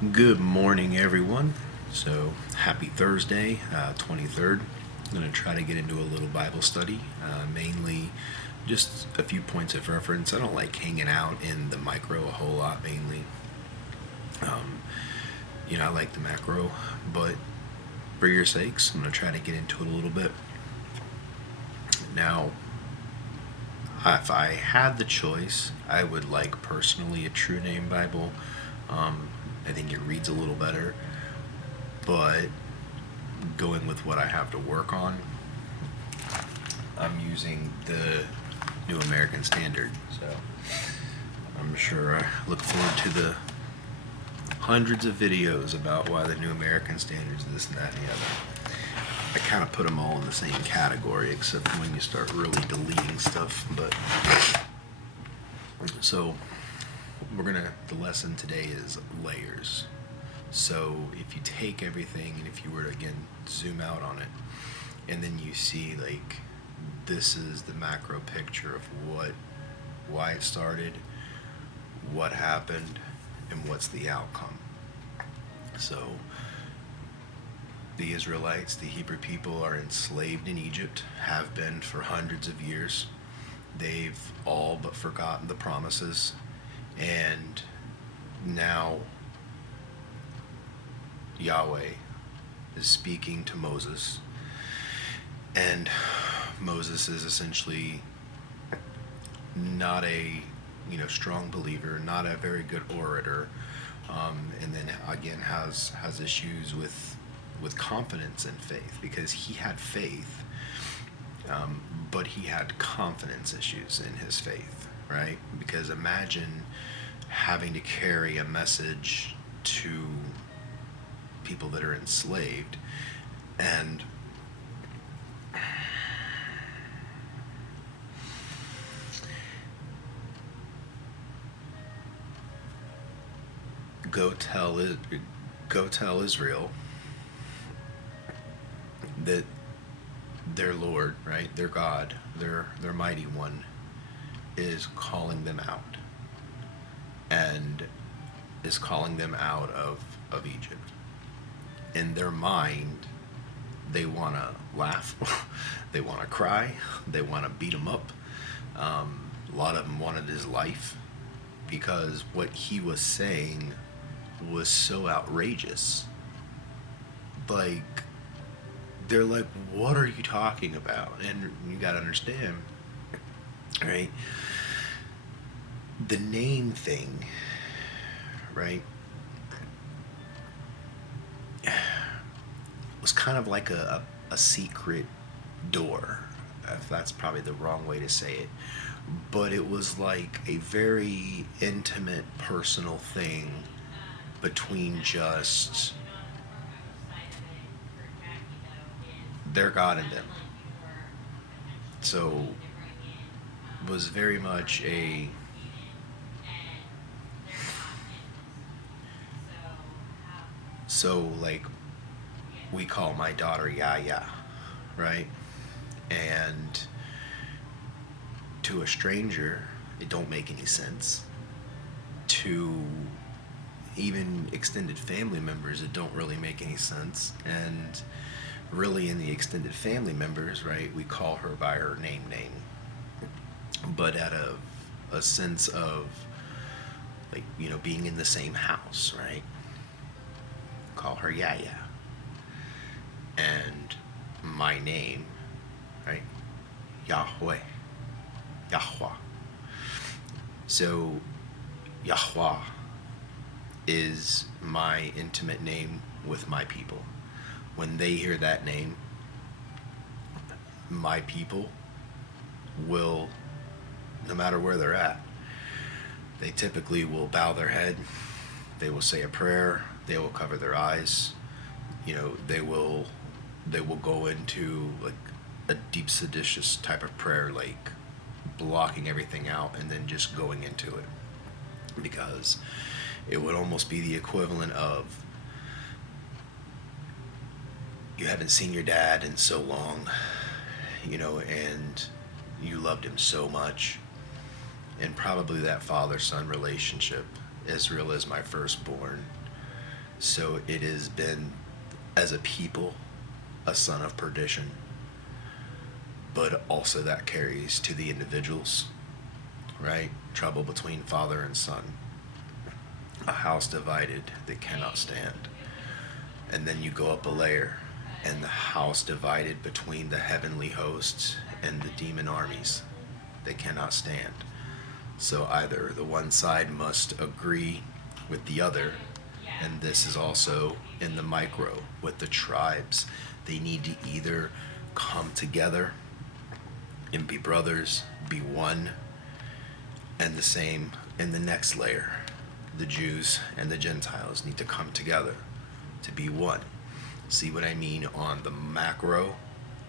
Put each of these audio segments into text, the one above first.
Good morning, everyone. So, happy Thursday, 23rd. I'm going to try to get into a little Bible study, mainly just a few points of reference. I don't like hanging out in the micro a whole lot, mainly. Um, I like the macro, but for your sakes, I'm going to try to get into it a little bit. Now, if I had the choice, I would like personally a True Name Bible. I think it reads a little better, but going with what I have to work on, I'm using the New American Standard. So I'm sure I look forward to the hundreds of videos about why the New American Standard is this and that and the other. I kind of put them all in the same category, except when you start really deleting stuff. But so the lesson today is layers. So if you take everything and if you were to again zoom out on it, and then you see like this is the macro picture of why it started, what happened, and what's the outcome. So the Israelites, the Hebrew people, are enslaved in Egypt, have been for hundreds of years. They've all but forgotten the promises, and now Yahweh is speaking to Moses, and Moses is essentially not a strong believer, not a very good orator, and then again has issues with confidence and faith, because he had faith, but he had confidence issues in his faith, right? Because imagine having to carry a message to people that are enslaved, and go tell Israel that their Lord, right, their God, their mighty one, is calling them out, and is calling them out of Egypt. In their mind, they want to laugh, they want to cry, they want to beat him up. A lot of them wanted his life, because what he was saying was so outrageous. Like, they're like, what are you talking about? And you got to understand, right? The name thing, right, was kind of like a secret door, if that's probably the wrong way to say it. But it was like a very intimate, personal thing between just their God and them. So it was very much like we call my daughter Yah, right? And to a stranger, it don't make any sense. To even extended family members, it don't really make any sense. And really, in the extended family members, right, we call her by her name, but out of a sense of like being in the same house, right? Call her Yahweh, and my name, right, Yahweh. So Yahweh is my intimate name with my people. When they hear that name, my people will, no matter where they're at, they typically will bow their head, they will say a prayer, they will cover their eyes, they will go into like a deep seditious type of prayer, like blocking everything out and then just going into it, because it would almost be the equivalent of, you haven't seen your dad in so long, and you loved him so much, and probably that father-son relationship. Israel is my firstborn, So it has been, as a people, a son of perdition, but also that carries to the individuals, right? Trouble between father and son, a house divided that cannot stand. And then you go up a layer, and the house divided between the heavenly hosts and the demon armies, they cannot stand. So either the one side must agree with the other, and this is also in the micro with the tribes. They need to either come together and be brothers, be one, and the same in the next layer. The Jews and the Gentiles need to come together to be one. See what I mean on the macro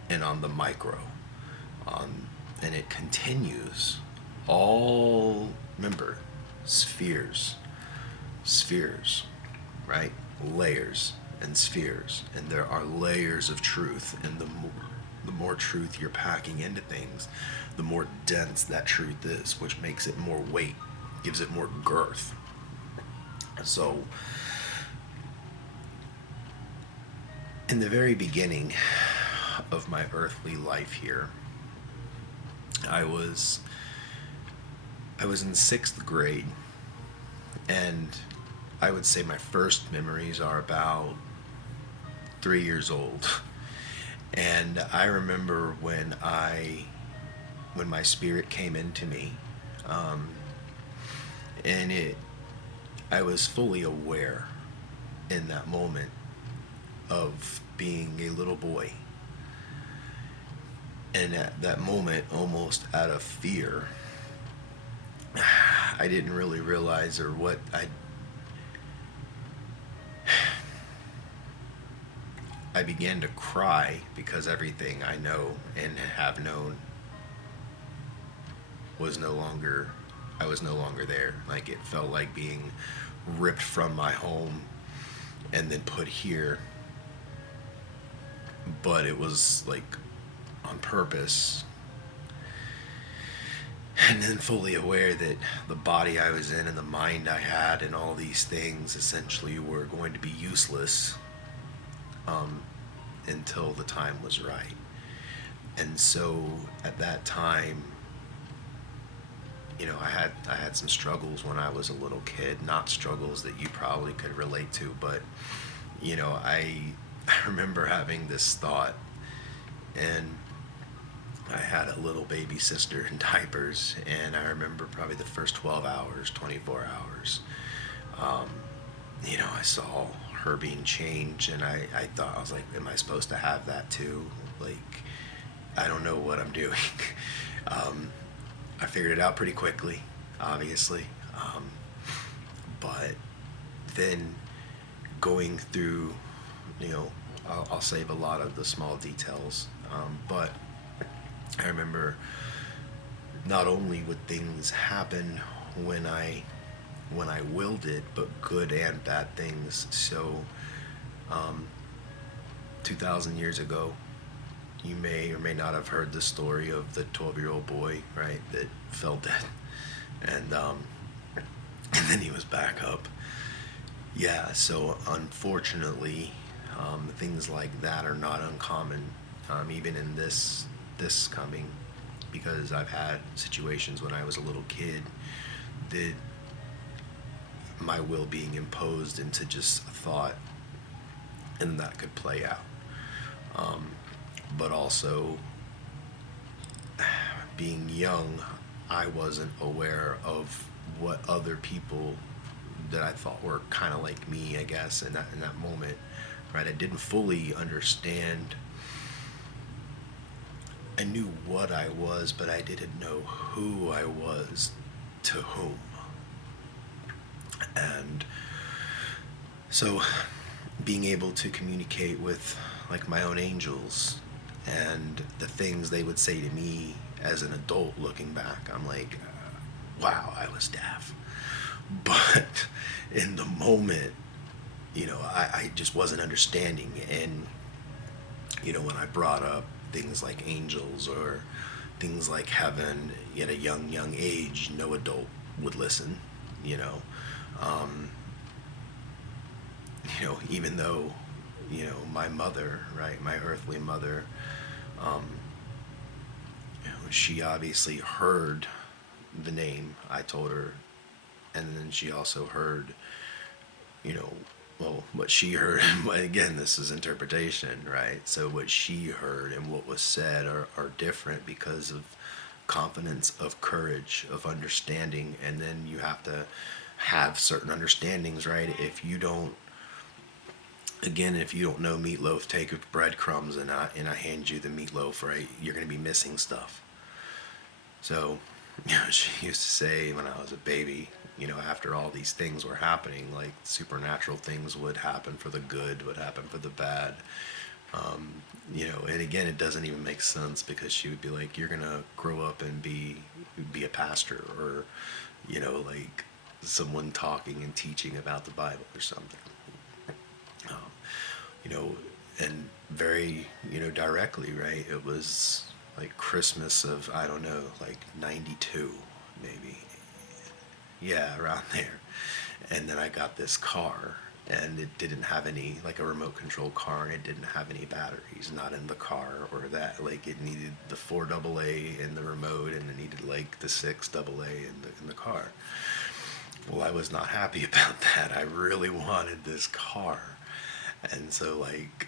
and on the micro. And it continues all, remember, spheres, right? Layers and spheres. And there are layers of truth. And the more truth you're packing into things, the more dense that truth is, which makes it more weight, gives it more girth. So, in the very beginning of my earthly life here, I was in 6th grade, and I would say my first memories are about 3 years old. And I remember when my spirit came into me, and I was fully aware in that moment of being a little boy. And at that moment, almost out of fear, I didn't really realize or what I began to cry because everything I know and have known I was no longer there. Like, it felt like being ripped from my home and then put here. But it was like on purpose. And then fully aware that the body I was in and the mind I had and all these things essentially were going to be useless until the time was right. And so at that time, I had some struggles when I was a little kid, not struggles that you probably could relate to, but I remember having this thought, and I had a little baby sister in diapers, and I remember probably the first 12 hours, 24 hours, I saw her being changed, and I thought, I was like, am I supposed to have that too? Like, I don't know what I'm doing. I figured it out pretty quickly, obviously, but then going through, I'll save a lot of the small details, but I remember not only would things happen when I willed it, but good and bad things. So 2,000 years ago, you may or may not have heard the story of the 12-year-old boy, right, that fell dead, and then he was back up. Yeah, so unfortunately, things like that are not uncommon, even in this coming, because I've had situations when I was a little kid that my will being imposed into just a thought, and that could play out. But also, being young, I wasn't aware of what other people that I thought were kind of like me, I guess, in that moment, right? I didn't fully understand. I knew what I was, but I didn't know who I was to whom. And so being able to communicate with like my own angels and the things they would say to me as an adult looking back, I'm like, wow, I was daft. But in the moment, I just wasn't understanding. And, when I brought up things like angels or things like heaven at a young age, no adult would listen, even though, my mother, right, my earthly mother, um, she obviously heard the name I told her, and then she also heard, you know, well, what she heard, again, this is interpretation, right? So what she heard and what was said are different because of confidence, of courage, of understanding, and then you have to have certain understandings, right? If you don't know meatloaf, take breadcrumbs and I hand you the meatloaf, right? You're gonna be missing stuff. So, she used to say when I was a baby, after all these things were happening, like supernatural things would happen for the good, would happen for the bad. And again, it doesn't even make sense because she would be like, "You're gonna grow up and be a pastor, or, like someone talking and teaching about the Bible or something." Um, you know, and very, directly, right? It was like Christmas of, I don't know, like 92, maybe. Yeah, around there. And then I got this car, and it didn't have any, like a remote control car, and it didn't have any batteries, not in the car or that. Like it needed the 4 AA in the remote, and it needed like the 6 AA in the car. Well, I was not happy about that. I really wanted this car. And so, like,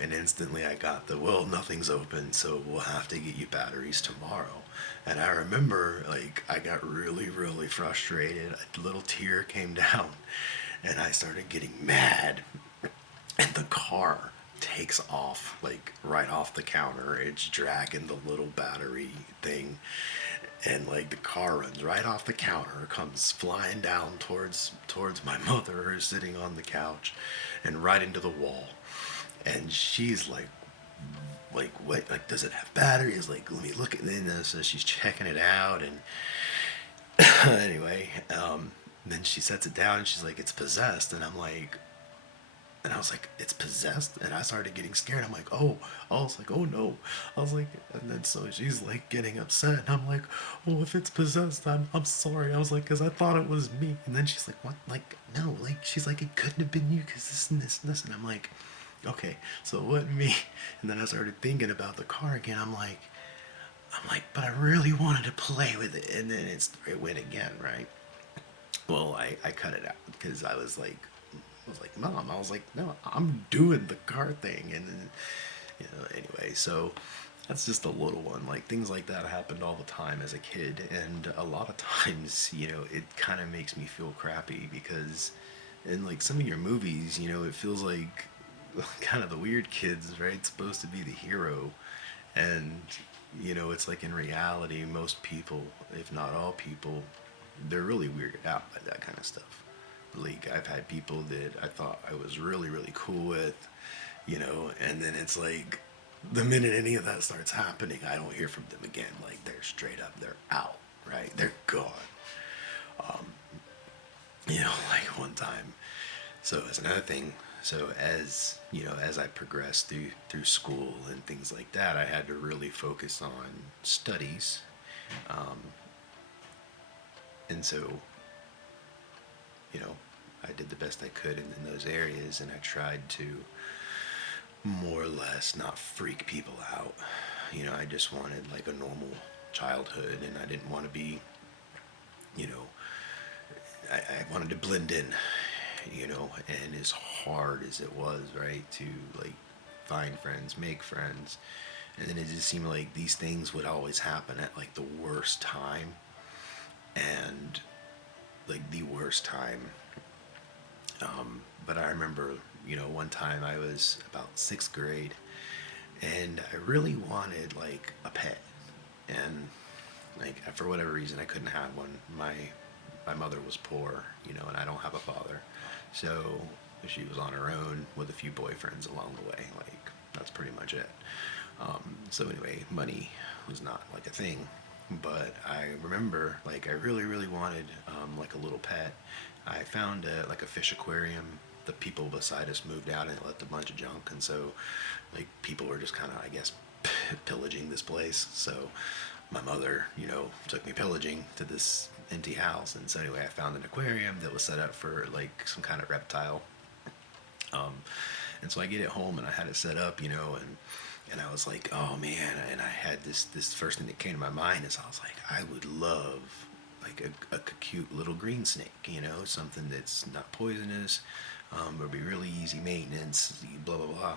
and instantly I got well, nothing's open, so we'll have to get you batteries tomorrow. And I remember, like, I got really, really frustrated. A little tear came down, and I started getting mad. And the car takes off, like, right off the counter. It's dragging the little battery thing. And, like, the car runs right off the counter, comes flying down towards my mother, who's sitting on the couch, and right into the wall. And she's like, what, like, does it have batteries? Like, let me look at it. So she's checking it out, and anyway, then she sets it down, and she's like, it's possessed. And I was like, it's possessed? And I started getting scared. I'm like, oh, I was like, oh no. I was like, and then so she's like getting upset. And I'm like, oh, if it's possessed, I'm sorry. I was like, because I thought it was me. And then she's like, what? Like, no, like, she's like, it couldn't have been you because this and this and this. And I'm like, okay, so it wasn't me. And then I started thinking about the car again. I'm like, but I really wanted to play with it. And then it went again, right? Well, I cut it out because I was like, Mom, I was like, no, I'm doing the car thing. And then, anyway, so that's just a little one. Like, things like that happened all the time as a kid. And a lot of times, it kind of makes me feel crappy because in, like, some of your movies, it feels like kind of the weird kids, right? Supposed to be the hero. And, it's like in reality, most people, if not all people, they're really weirded out by that kind of stuff. Like, I've had people that I thought I was really, really cool with, and then it's like the minute any of that starts happening, I don't hear from them again. Like, they're straight up, they're out, right? They're gone. Um, like one time. So as another thing, so as I progressed through school and things like that, I had to really focus on studies, um, and so you know I did the best I could in those areas, and I tried to more or less not freak people out. I just wanted like a normal childhood, and I didn't want to be, you know, I wanted to blend in, and as hard as it was, right, to like find friends, make friends, and then it just seemed like these things would always happen at like the worst time, and like the worst time. But I remember, one time I was about sixth grade, and I really wanted like a pet, and like for whatever reason I couldn't have one. My mother was poor, and I don't have a father, so she was on her own with a few boyfriends along the way. Like, that's pretty much it. So anyway, money was not like a thing, but I remember like I really, really wanted like a little pet. I found like a fish aquarium. The people beside us moved out and left a bunch of junk, and so like people were just kind of, I guess, pillaging this place. So my mother, took me pillaging to this empty house, and so anyway, I found an aquarium that was set up for like some kind of reptile. Um, and so I get it home and I had it set up, and I was like, oh man, and I had this first thing that came to my mind is I was like, I would love like a cute little green snake, something that's not poisonous, would be really easy maintenance, blah blah blah.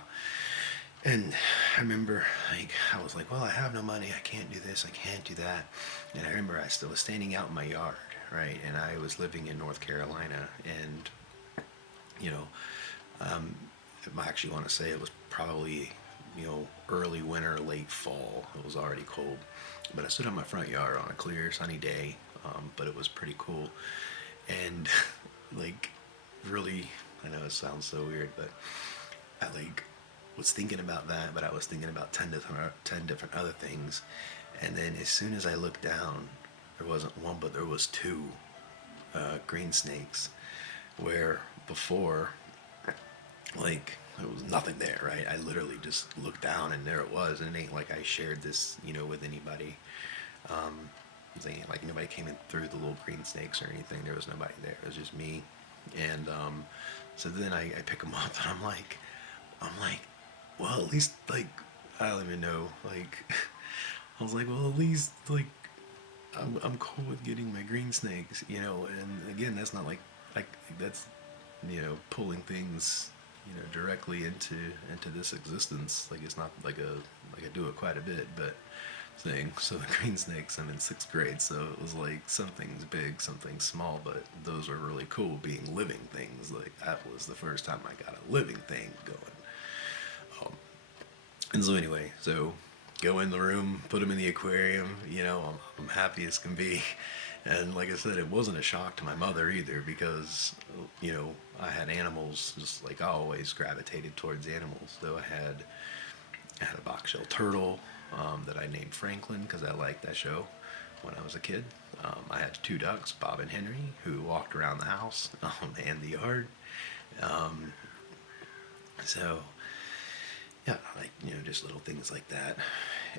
And I remember, like, I was like, well, I have no money. I can't do this. I can't do that. And I remember I still was standing out in my yard, right? And I was living in North Carolina, and you know, um, I actually want to say it was probably, early winter, late fall. It was already cold, but I stood on my front yard on a clear, sunny day. But it was pretty cool, and like, really, I know it sounds so weird, but I like was thinking about that, but I was thinking about 10 different other things. And then as soon as I looked down, there wasn't one, but there was two green snakes, where before, like, there was nothing there, right? I literally just looked down and there it was, and it ain't like I shared this, with anybody. Um, it ain't like nobody came in through the little green snakes or anything. There was nobody there. It was just me. And so then I pick them up, and I'm like, well, at least, like, I don't even know, like, I was like, well, at least, like, I'm cool with getting my green snakes, and again, that's not like that's, pulling things, directly into this existence. Like, it's not like I do it quite a bit, but thing. So the green snakes, I'm in sixth grade, so it was like something's big, something's small, but those were really cool being living things. Like, that was the first time I got a living thing going. Um, and so anyway, so go in the room, put them in the aquarium. I'm happy as can be. And like I said, it wasn't a shock to my mother either, because I had animals, just like I always gravitated towards animals. So I had a box shell turtle, that I named Franklin because I liked that show when I was a kid. I had two ducks, Bob and Henry, who walked around the house, and the yard. Um, so yeah, like, just little things like that.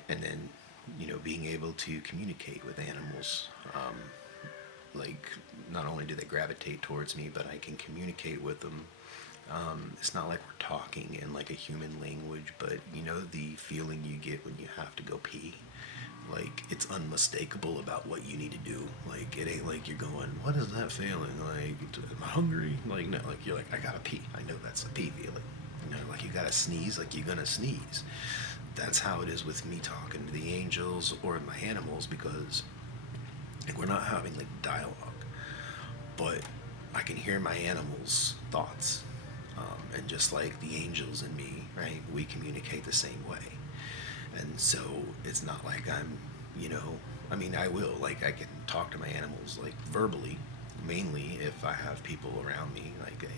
And then, being able to communicate with animals. Like, not only do they gravitate towards me, but I can communicate with them. It's not like we're talking in like a human language, but the feeling you get when you have to go pee. Like, it's unmistakable about what you need to do. Like, it ain't like you're going, what is that feeling? Like, am I hungry? Like, no, like, you're like, I gotta pee. I know that's a pee feeling. Like, you gotta sneeze, like you're gonna sneeze. That's how it is with me talking to the angels or my animals, because like, we're not having like dialogue, but I can hear my animals' thoughts. And just like the angels and me, right, we communicate the same way. And so it's not like I mean, I will, like, I can talk to my animals, like, verbally, mainly if I have people around me, like,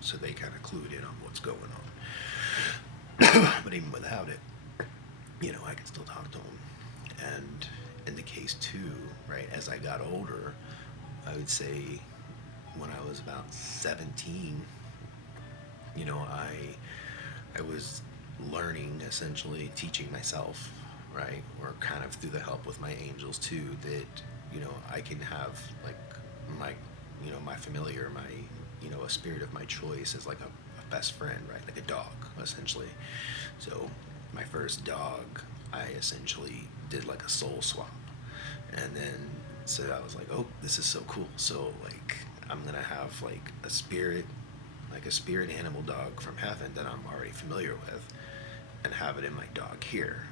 so they kind of clued in on what's going on. But even without it, I can still talk to them. And in the case too, right, as I got older, I would say when I was about 17, I was learning, essentially teaching myself, right, or kind of through the help with my angels too, that I can have like my my familiar, my a spirit of my choice is like a best friend, right, like a dog essentially. So my first dog, I essentially did like a soul swap, and then so I was like, oh, this is so cool. So like, I'm gonna have like a spirit animal dog from heaven that I'm already familiar with, and have it in my dog here.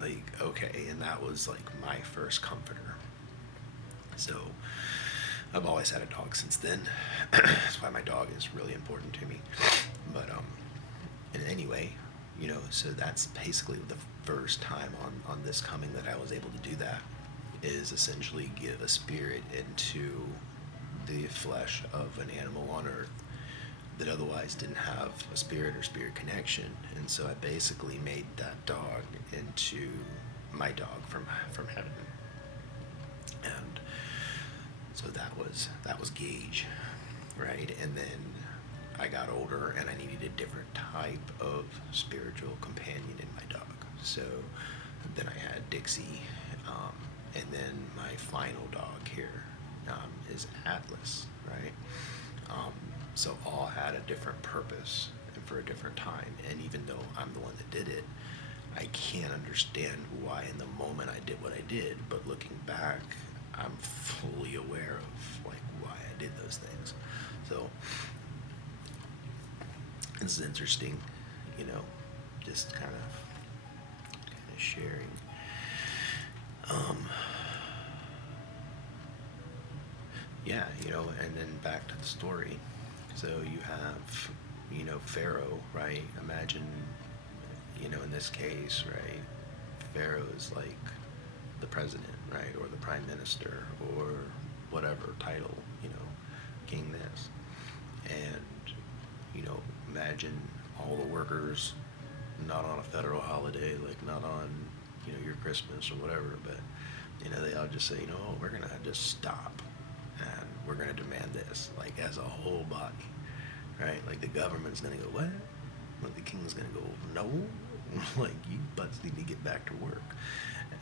Like, okay, and that was like my first comforter. So I've always had a dog since then. That's why my dog is really important to me. But and anyway, so that's basically the first time on this coming that I was able to do that, is essentially give a spirit into the flesh of an animal on earth that otherwise didn't have a spirit or spirit connection. And so I basically made that dog into my dog from heaven. And so that was Gage, right? And then I got older and I needed a different type of spiritual companion in my dog. So then I had Dixie, and then my final dog here is Atlas, right? So all had a different purpose. for a different time. And even though I'm the one that did it, I can't understand why in the moment I did what I did. But looking back, I'm fully aware of like why I did those things. So this is interesting, you know, just kind of sharing. Yeah, you know, and then back to the story. So you have, you know, Pharaoh, right? Imagine, you know, in this case, right? Pharaoh is like the president, right? Or the prime minister, or whatever title, you know, king this. And, you know, imagine all the workers not on a federal holiday, like not on, you know, your Christmas or whatever, but, you know, they all just say, you know, oh, we're going to just stop and we're going to demand this, like as a whole body, right? Like the government's going to go, what? Like the king's going to go, no, like you butts need to get back to work.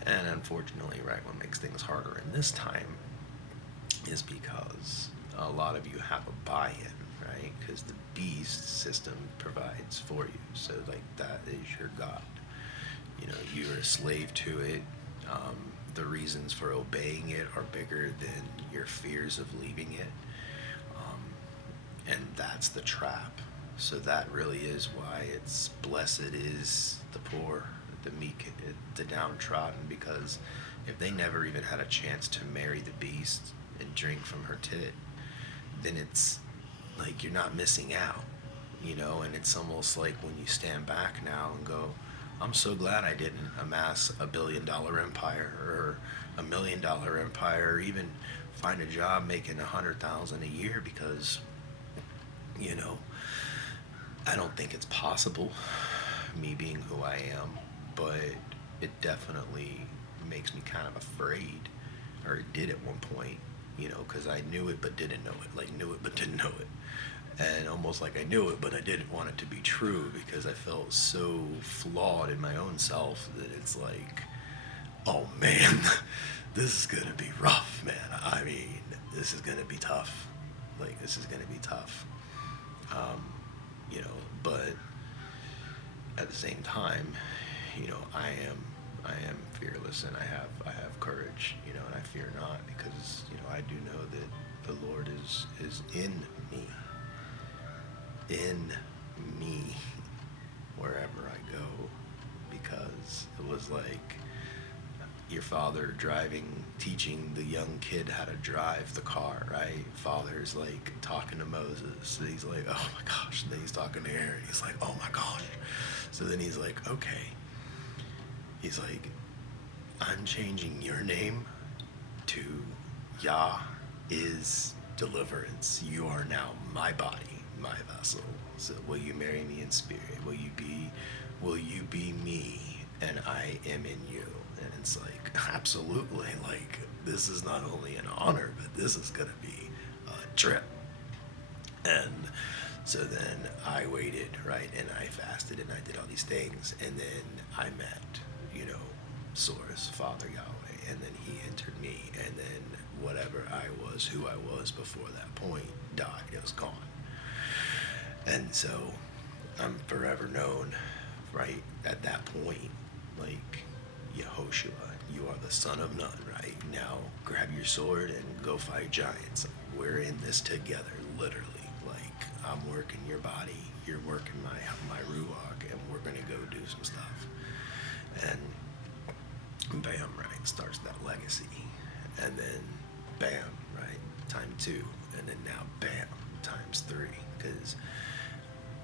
And unfortunately, right, what makes things harder in this time is because a lot of you have a buy-in, right? Because the beast system provides for you. So like that is your God. You know, you're a slave to it. The reasons for obeying it are bigger than your fears of leaving it. And that's the trap. So that really is why it's blessed is the poor, the meek, the downtrodden, because if they never even had a chance to marry the beast and drink from her tit, then it's like you're not missing out, you know. And it's almost like when you stand back now and go, I'm so glad I didn't amass $1 billion empire or $1 million empire, or even find a job making 100,000 a year, because, you know, I don't think it's possible, me being who I am, but it definitely makes me kind of afraid, or it did at one point, you know, because I knew it but didn't know it, like knew it but didn't know it. And almost like I knew it, but I didn't want it to be true, because I felt so flawed in my own self that it's like, oh man, this is going to be rough, man. I mean, this is going to be tough. Like, this is going to be tough. You know, but at the same time, you know, I am fearless, and I have courage, you know, and I fear not, because, you know, I do know that the Lord is in me. In me wherever I go, because it was like your father teaching the young kid how to drive the car, right? Father's like talking to Moses, and he's like, oh my gosh, and then he's talking to Aaron, he's like, oh my gosh. So then he's like, okay, he's like, I'm changing your name to Yah is deliverance. You are now my body, my vessel. So will you marry me in spirit? Will you be me and I am in you? And it's like, absolutely, like, this is not only an honor, but this is gonna be a trip. And so then I waited, right, and I fasted and I did all these things, and then I met, you know, Source, Father Yahweh, and then he entered me, and then whatever I was, who I was before that point, died. It was gone. And so I'm forever known, right, at that point, like, Yehoshua, you are the son of Nun, right? Now grab your sword and go fight giants. We're in this together, literally. Like, I'm working your body, you're working my ruach, and we're gonna go do some stuff. And bam, right, starts that legacy. And then bam, right, time 2. And then now bam, times 3. Because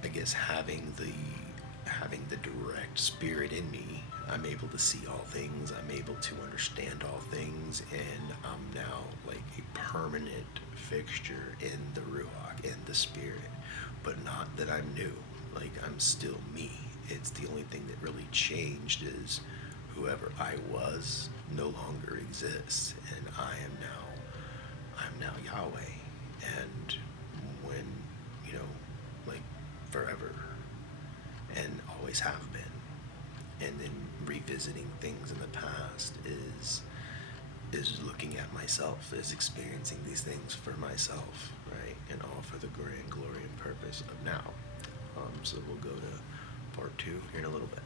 I guess having the direct spirit in me, I'm able to see all things, I'm able to understand all things, and I'm now like a permanent fixture in the ruach, in the spirit. But not that I'm new, like I'm still me. It's the only thing that really changed is whoever I was no longer exists, and I'm now Yahweh. And when, you know, like forever, and always have been. And then revisiting things in the past is looking at myself, is experiencing these things for myself, right? And all for the grand glory and purpose of now. So we'll go to part 2 here in a little bit.